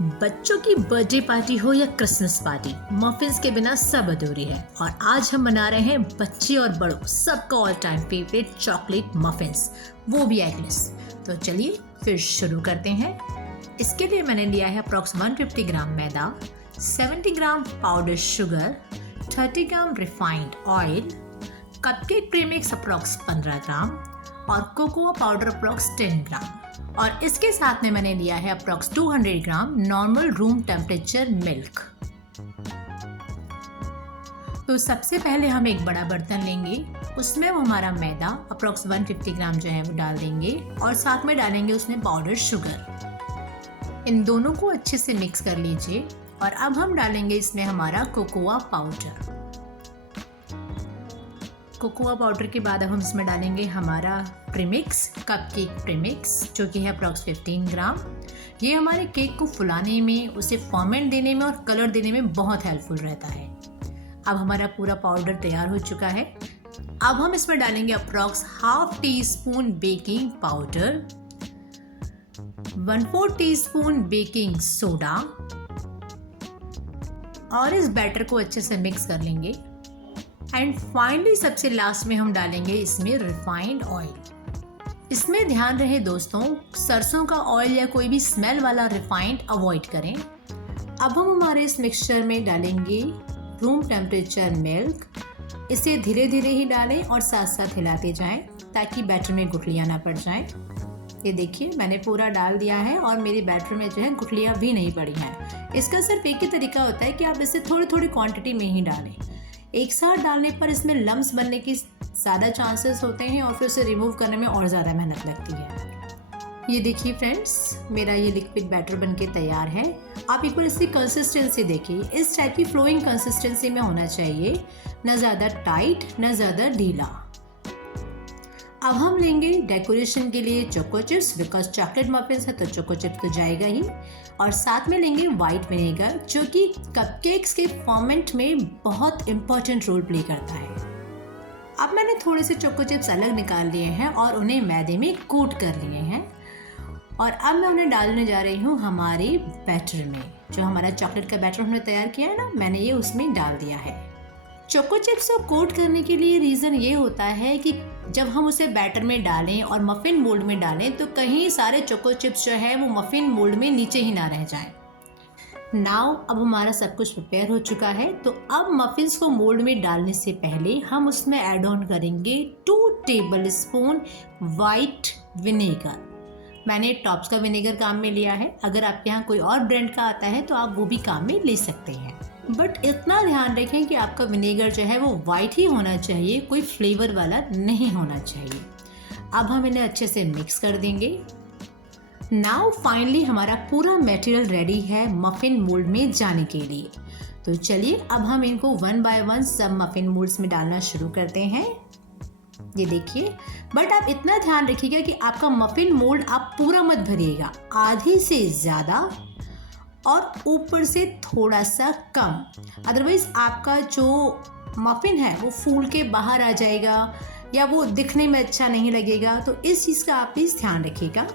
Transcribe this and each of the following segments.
बच्चों की birthday party हो या क्रिसमस पार्टी, मफिन्स के बिना सब अधूरी है। और आज हम बना रहे हैं बच्चे और बड़ों सबका all time favourite chocolate muffins, वो भी एगलेस। तो चलिए फिर शुरू करते हैं। इसके लिए मैंने लिया है अप्रॉक्स 150 ग्राम मैदा, 70 gram powder sugar, 30 gram refined oil, cupcake premix approx 15 gram और कोकोआ पाउडर अप्रॉक्स 10 ग्राम। और इसके साथ में मैंने लिया है अप्रॉक्स 200 ग्राम नॉर्मल रूम टेम्परेचर मिल्क। तो सबसे पहले हम एक बड़ा बर्तन लेंगे, उसमें वो हमारा मैदा अप्रॉक्स 150 ग्राम जो है वो डाल देंगे और साथ में डालेंगे उसमें पाउडर शुगर। इन दोनों को अच्छे से मिक्स कर लीजिए। और अब हम डालेंगे इसमें हमारा कोकोआ पाउडर। कोकोआ पाउडर के बाद अब हम इसमें डालेंगे हमारा प्रीमिक्स, कपकेक प्रीमिक्स, जो कि है अप्रॉक्स 15 ग्राम। ये हमारे केक को फुलाने में, उसे फॉर्मेट देने में और कलर देने में बहुत हेल्पफुल रहता है। अब हमारा पूरा पाउडर तैयार हो चुका है। अब हम इसमें डालेंगे approx half tea spoon baking powder, 1/4 teaspoon baking soda और इस बैटर को अच्छे से मिक्स कर लेंगे। एंड फाइनली सबसे लास्ट में हम डालेंगे इसमें रिफाइंड ऑयल। इसमें ध्यान रहे दोस्तों, सरसों का ऑयल या कोई भी स्मेल वाला रिफाइंड अवॉइड करें। अब हम हमारे इस मिक्सचर में डालेंगे रूम टेम्परेचर मिल्क। इसे धीरे धीरे ही डालें और साथ साथ हिलाते जाएं ताकि बैटर में गुठलियाँ ना पड़ जाएं। ये देखिए मैंने पूरा डाल दिया है और मेरी बैटर में जो है गुठलियाँ भी नहीं पड़ी हैं। इसका सिर्फ एक ही तरीका होता है कि आप इसे थोड़ी थोड़ी क्वांटिटी में ही डालें। एक साथ डालने पर इसमें लम्स बनने की ज़्यादा चांसेस होते हैं और फिर उसे रिमूव करने में और ज़्यादा मेहनत लगती है। ये देखिए फ्रेंड्स, मेरा ये लिक्विड बैटर बनके तैयार है। आप एक बार इसकी कंसिस्टेंसी देखिए, इस टाइप की फ्लोइंग कंसिस्टेंसी में होना चाहिए, न ज़्यादा टाइट न ज़्यादा ढीला। अब हम लेंगे डेकोरेशन के लिए choco chips, because chocolate muffins है तो चोको चिप्स तो जाएगा ही। और साथ में लेंगे वाइट विनेगर, जो कि कपकेक्स के फॉर्मेट में बहुत इंपॉर्टेंट रोल प्ले करता है। अब मैंने थोड़े से चोको चिप्स अलग निकाल लिए हैं और उन्हें मैदे में कोट कर लिए हैं। और अब मैं उन्हें डालने जा रही हूँ हमारे बैटर में। जो हमारा चॉकलेट का बैटर हमने तैयार किया है ना, मैंने ये उसमें डाल दिया है। चोको चिप्स को कोट करने के लिए रीज़न ये होता है कि जब हम उसे बैटर में डालें और मफ़िन मोल्ड में डालें तो कहीं सारे चोको चिप्स जो है वो मफ़िन मोल्ड में नीचे ही ना रह जाएं। नाउ अब हमारा सब कुछ प्रिपेयर हो चुका है। तो अब मफ़िन्स को मोल्ड में डालने से पहले हम उसमें ऐड ऑन करेंगे 2 टेबल स्पून वाइट विनेगर। मैंने टॉप्स का विनेगर काम में लिया है। अगर आपके यहाँ कोई और ब्रांड का आता है तो आप वो भी काम में ले सकते हैं, बट इतना ध्यान रखें कि आपका विनेगर जो है वो वाइट ही होना चाहिए, कोई फ्लेवर वाला नहीं होना चाहिए। अब हम इन्हें अच्छे से मिक्स कर देंगे। नाउ फाइनली हमारा पूरा मटेरियल रेडी है मफ़िन मोल्ड में जाने के लिए। तो चलिए अब हम इनको 1 बाय 1 सब मफ़िन मोल्ड्स में डालना शुरू करते हैं। ये देखिए, बट आप इतना ध्यान रखिएगा कि आपका मफ़िन मोल्ड आप पूरा मत भरिएगा, आधी से ज़्यादा और ऊपर से थोड़ा सा कम। अदरवाइज आपका जो मफ़िन है वो फूल के बाहर आ जाएगा या वो दिखने में अच्छा नहीं लगेगा। तो इस चीज़ का आप प्लीज़ ध्यान रखिएगा।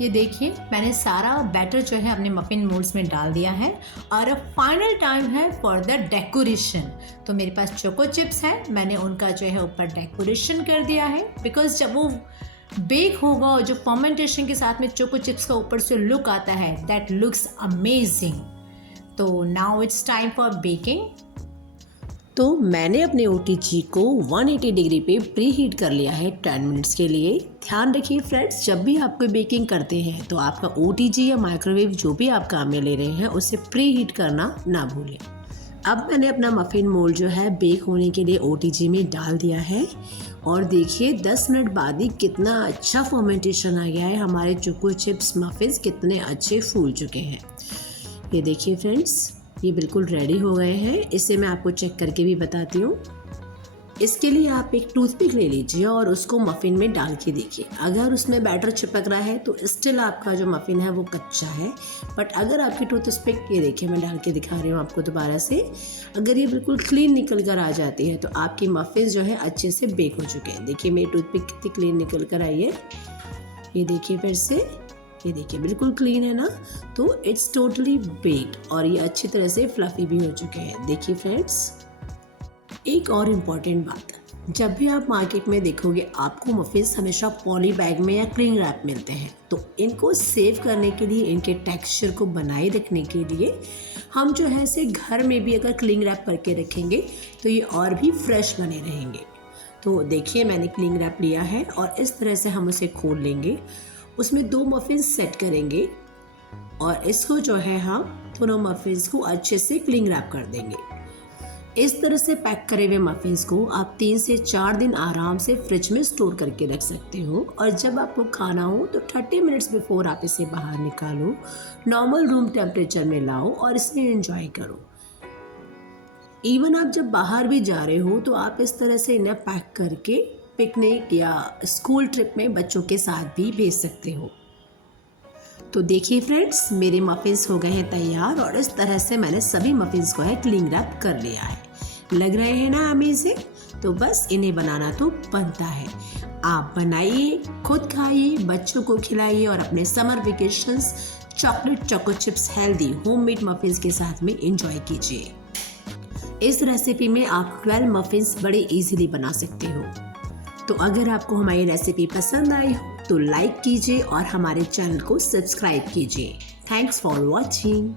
ये देखिए मैंने सारा बैटर जो है अपने मफ़िन मोल्ड्स में डाल दिया है। और अब फाइनल टाइम है फॉर द डेकोरेशन। तो मेरे पास चोको चिप्स है, मैंने उनका जो है ऊपर डेकोरेशन कर दिया है, बिकॉज जब वो बेक होगा और जो फर्मेंटेशन के साथ में चोको चिप्स का ऊपर से लुक आता है, दैट लुक्स अमेजिंग। तो now it's time for baking. तो मैंने अपने OTG को 180 डिग्री पे प्री हीट कर लिया है 10 मिनट्स के लिए। ध्यान रखिए फ्रेंड्स, जब भी आप कोई बेकिंग करते हैं तो आपका OTG या माइक्रोवेव जो भी आप काम में ले रहे हैं उसे प्री हीट करना ना भूलें। अब मैंने अपना मफ़िन मोल्ड जो है बेक होने के लिए OTG में डाल दिया है और देखिए 10 मिनट बाद ही कितना अच्छा फर्मेंटेशन आ गया है। हमारे चोको चिप्स मफ़िन्स कितने अच्छे फूल चुके हैं। ये देखिए फ्रेंड्स, ये बिल्कुल रेडी हो गए हैं। इसे मैं आपको चेक करके भी बताती हूँ। इसके लिए आप एक टूथपिक ले लीजिए और उसको मफ़िन में डाल के देखिए। अगर उसमें बैटर चिपक रहा है तो स्टिल आपका जो मफ़िन है वो कच्चा है। बट अगर आपकी टूथपिक, ये देखिए मैं डाल के दिखा रही हूँ आपको दोबारा से, अगर ये बिल्कुल क्लीन निकल कर आ जाती है तो आपकी मफ़िन जो है अच्छे से बेक हो चुके हैं। देखिए मेरी टूथपिक कितनी क्लीन निकल कर आई है। ये देखिए फिर से ये देखिए बिल्कुल क्लीन है ना, तो इट्स टोटली बेक्ड और ये अच्छी तरह से फ्लफी भी हो चुके हैं। देखिए फ्रेंड्स, एक और इम्पॉर्टेंट बात, जब भी आप मार्केट में देखोगे आपको मफिन्स हमेशा पॉली बैग में या क्लिंग रैप मिलते हैं। तो इनको सेव करने के लिए, इनके टेक्सचर को बनाए रखने के लिए हम जो है इसे घर में भी अगर क्लिंग रैप करके रखेंगे तो ये और भी फ्रेश बने रहेंगे। तो देखिए मैंने क्लिंग रैप लिया है और इस तरह से हम उसे खोल लेंगे, उसमें 2 मफिन्स सेट करेंगे और इसको जो है हम दोनों मफिन्स को अच्छे से क्लिंग रैप कर देंगे। इस तरह से पैक करे हुए मफिन्स को आप 3 से 4 दिन आराम से फ्रिज में स्टोर करके रख सकते हो और जब आपको खाना हो तो 30 मिनट्स बिफोर आप इसे बाहर निकालो, नॉर्मल रूम टेम्परेचर में लाओ और इसे एंजॉय करो। इवन आप जब बाहर भी जा रहे हो तो आप इस तरह से इन्हें पैक करके पिकनिक या स्कूल ट्रिप में बच्चों के साथ भी भेज सकते हो। तो देखिए फ्रेंड्स, मेरे मफिन्स हो गए हैं तैयार और इस तरह से मैंने सभी मफिन्स को है क्लिंग रैप कर लिया है। लग रहे हैं ना अमेजिंग? तो बस इन्हें बनाना तो बनता है। आप बनाइए, खुद खाइए, बच्चों को खिलाइए और अपने summer vacations chocolate choco chips healthy homemade muffins के साथ में एंजॉय कीजिए। इस रेसिपी में आप 12 मफिन्स बड़े इजीली बना सकते हो। तो अगर आपको हमारी रेसिपी पसंद आई हो तो लाइक कीजिए और हमारे चैनल को सब्सक्राइब कीजिए। Thanks for watching.